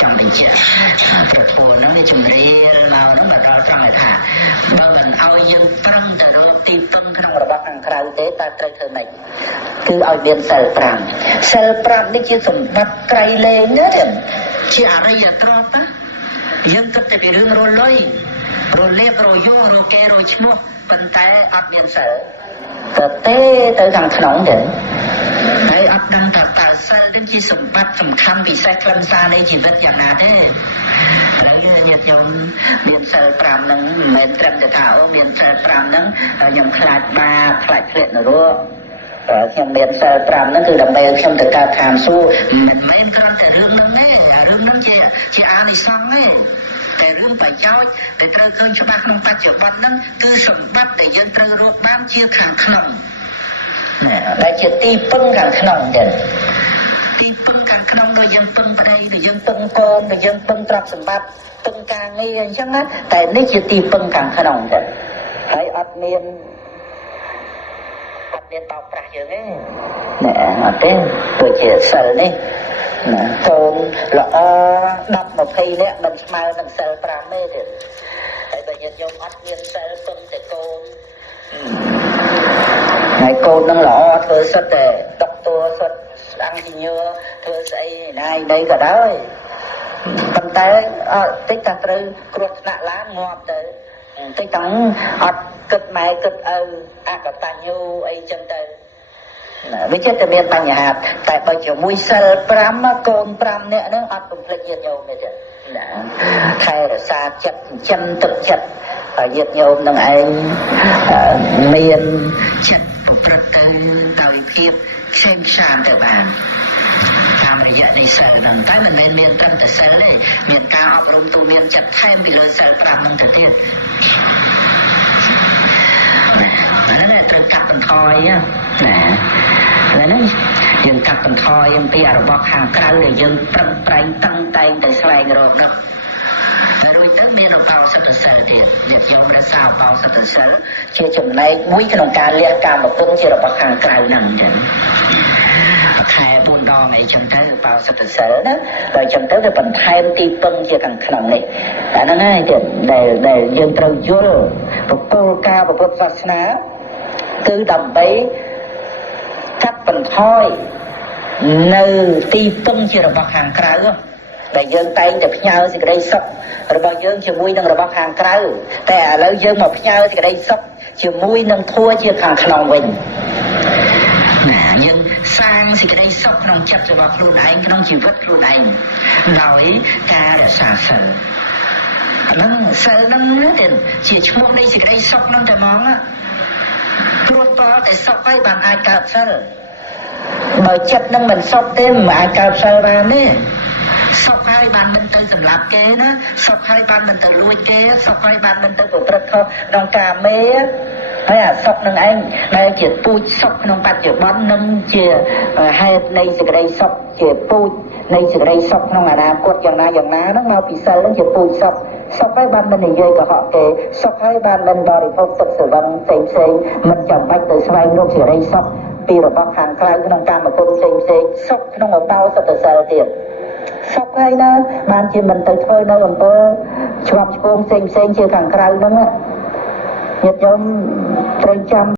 trong tình trạngប្រធួនហ្នឹងជំរាលមកហ្នឹងបើដល់ត្រង់ឲ្យថាបើមិនឲ្យយើងប្រឹងទៅរកទីពឹងក្នុងរបស់ខាងក្រៅទេតើត្រូវធ្វើម៉េចគឺឲ្យមានសិល5សិល5នេះជាសម្បត្តិក្រៃលែងណាទេជាអរិយទ្រព្យណាយើងគិតតែពីរឿងរលុយរលេបរយោរកេរឈ្មោះប៉ុន្តែអត់មានសិលទៅទេទៅខាងក្នុងទេហើយអត់ដឹងថាតើសិលនេះជាសម្បត្តិសំខាន់ពិសេសខ្លឹមសារនៃជីវិតយ៉ាងណាទេហើយញាតិញោមមានសិល5ហ្នឹងមិនមែនត្រឹមតែថាអូមានសិល5ហ្នឹងខ្ញុំខ្លាចបាបខ្លាចធ្លាក់នរកខ្ញុំមានសិល5ហ្នឹងគឺដើម្បីឲ្យខ្ញុំទៅកើតឋានសួគ៌មិនមែនគ្រាន់តែរឿងហ្នឹងទេរឿងហ្នឹងជាអានិសង្សទេតែរឿងប្រយោជន៍ដែលត្រូវឃើញច្បាស់ក្នុងបច្ចុប្បន្នហ្នឹងគឺសម្បត្តិដែលយើងត្រូវរកបានជាខាងក្នុងដែលជាទីពឹងខាងក្នុងចឹងទីពឹងខាងក្នុងដូចយើងពឹងប្តីដូចយើងពឹងកូនដូចយើងពឹងទ្រព្យសម្បត្តិពឹងការងារអញ្ចឹងណាតែនេះជាទីពឹងខាងក្នុងចឹងហើយអត់មានបោកប្រាស់យើងទេអត់ទេព្រោះជាសិលនេះកូនល្អ10 20នាក់មិនស្មើនឹងសិល5ទេទៀតហើយបើញាតិញោមអត់មានសិលពឹងតែកូនហើយកូននឹងល្អធ្វើសិតតែដុកទ័រសិតស្ដាំជីញើធ្វើស្អីណាយដីក៏ដោយប៉ុន្តែអត់តិចតែត្រូវគ្រោះថ្នាក់ឡើងងាប់ទៅតិចតែអត់គិតម៉ែគិតឪអកតញ្ញូអីចឹងទៅវាចិត្តតែមានបញ្ហាតែបើជាមួយសិល5កូន5នាក់ហ្នឹងអត់បំភ្លេចញាតិញោមទេចាណាថែរក្សាចិត្តចិញ្ចឹមទឹកចិត្តញាតិញោមនឹងឯងមានចិត្តប្រព្រឹត្តទៅដោយភាពខ្សែមខ្សានទៅបានតាមរយៈនៃសិលហ្នឹងតែមិនមែនមានត្រឹមតែសិលទេមានការអប់រំទូមានចិត្តថែមពីលើសិល5ហ្នឹងទៅទៀតហ្នឹងត្រូវកាត់បន្ថយណាហ្នឹងយើងកាត់បន្ថយអំពីរបស់ខាងក្រៅដែលយើងប្រឹងប្រែងតឹងតែងទៅស្វែងរកនោះតែរួចទៅមានឧបោសថសិលទៀតញាតិញោមរក្សាឧបោសថសិលជាចំណែកមួយក្នុងការលះកាមគុណជារបស់ខាងក្រៅហ្នឹងអញ្ចឹងខែ4 ដងអីចឹងទៅឧបោសថសិលណាដល់ចឹងទៅវាបន្ថែមទីពឹងជាខាងក្នុងនេះតែហ្នឹងហើយទៀតដែលយើងត្រូវយល់បកលការពុទ្ធសាសនាគឺដើម្បីកាត់បន្ថយនៅទីពឹងជារបស់ខាងក្រៅដែលយើងតែងតែផ្ញើសេចក្តីសុខរបស់យើងជាមួយនឹងរបស់ខាងក្រៅតែឥឡូវយើងមកផ្ញើសេចក្តីសុខជាមួយនឹងធัวជាខាងក្នុងវិញណាយើងសាងសេចក្តីសុខក្នុងចិត្តរបស់ខ្លួនឯងក្នុងជីវិតខ្លួនឯងដោយការរក្សាសិលហ្នឹងសិលហ្នឹងជាឈ្មោះនៃសេចក្តីសុខហ្នឹងតែហ្មងព្រោះតើតែសុខហើយបានអាចកើតសិលបើចិត្តនឹងមិនសុខទេមិនអាចកើតសិលបានទេសុខហើយបានមិនទៅសម្លាប់គេណាសុខហើយបានមិនទៅលួចគេសុខហើយបានមិនទៅប្រព្រឹត្តខុសក្នុងកាមេហើយអាសុខនឹងឯងដែលជាពូជសុខក្នុងបច្ចុប្បន្ននឹងជាហេតុនៃសេចក្តីសុខជាពូជនៃសេចក្តីសុខក្នុងអនាគតយ៉ាងណាហ្នឹងមកពីសិលនឹងជាពូជសុខហើយបានមិននិយាយកុហកគេសុខហើយបានមិនបរិភោគទឹកស្រវឹងផ្សេងមិនចាំបាច់ទៅស្វែងរកសេចក្តីសុខពីរបស់ខាងក្រៅក្នុងកាមគុណផ្សេងសុខក្នុងឧបោសថសិលទៀតសុខហើយណាបានជាមិនទៅធ្វើនៅអំពើឆ្លាប់ឆ្គងផ្សេងជាខាងក្រៅហ្នឹងញាតិញោមត្រូវចាំ